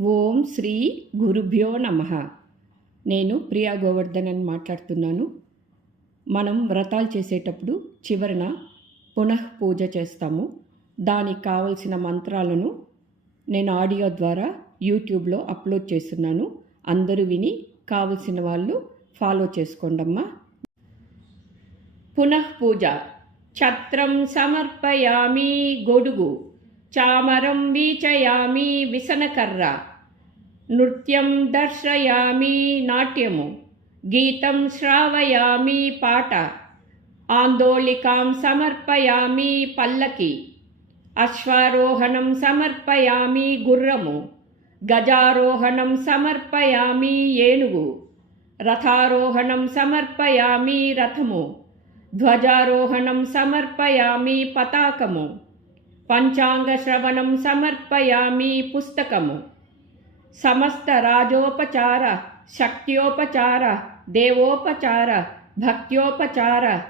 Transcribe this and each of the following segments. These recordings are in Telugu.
ఓం శ్రీ గురుభ్యో నమ. నేను ప్రియా గోవర్ధన్ అని మాట్లాడుతున్నాను. మనం వ్రతాలు చేసేటప్పుడు చివరన పునః పూజ చేస్తాము. దానికి కావలసిన మంత్రాలను నేను ఆడియో ద్వారా యూట్యూబ్లో అప్లోడ్ చేస్తున్నాను. అందరూ విని కావలసిన వాళ్ళు ఫాలో చేసుకోండమ్మా. పునః పూజ. ఛత్రం సమర్పయామి గొడుగు. చామరం వీచయామి విసనకర్ర. నృత్యం దర్శయామి నాట్యము. గీతం శ్రావయామి పాట. ఆందోళికాం సమర్పయామి పల్లకి. అశ్వారోహణం సమర్పయామి గుర్రము. గజారోహణం సమర్పయామి ఏనుగు. రథారోహణం సమర్పయామి రథము. ధ్వజారోహణం సమర్పయామి పతాకము. పంచాంగశ్రవణం సమర్పయామి పుస్తకము. సమస్త రాజోపచార శక్త్యోపచార దేవోపచార భక్త్యోపచార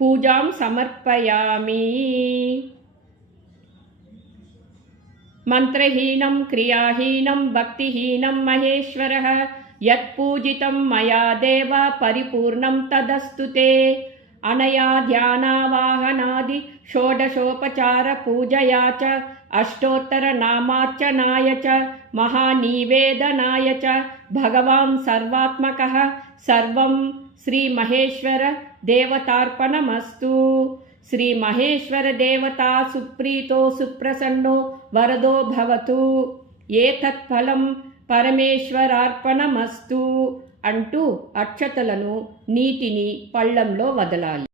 పూజాం సమర్పయామి. మంత్రహీనం క్రియాహీనం భక్తిహీనం మహేశ్వర. యత్పూజితం మయా దేవ పరిపూర్ణం తదస్తు తే అనయా ధ్యానావాహనాది షోడశోపచార పూజయా చ అష్టోత్తర నామార్చనాయ చ మహానివేదనాయ చ భగవాన్ సర్వాత్మక సర్వం శ్రీ మహేశ్వర దేవతార్పణమస్తు శ్రీ మహేశ్వర దేవతా అంటూ అక్షతలను నీటిని పళ్ళంలో వదలాలి.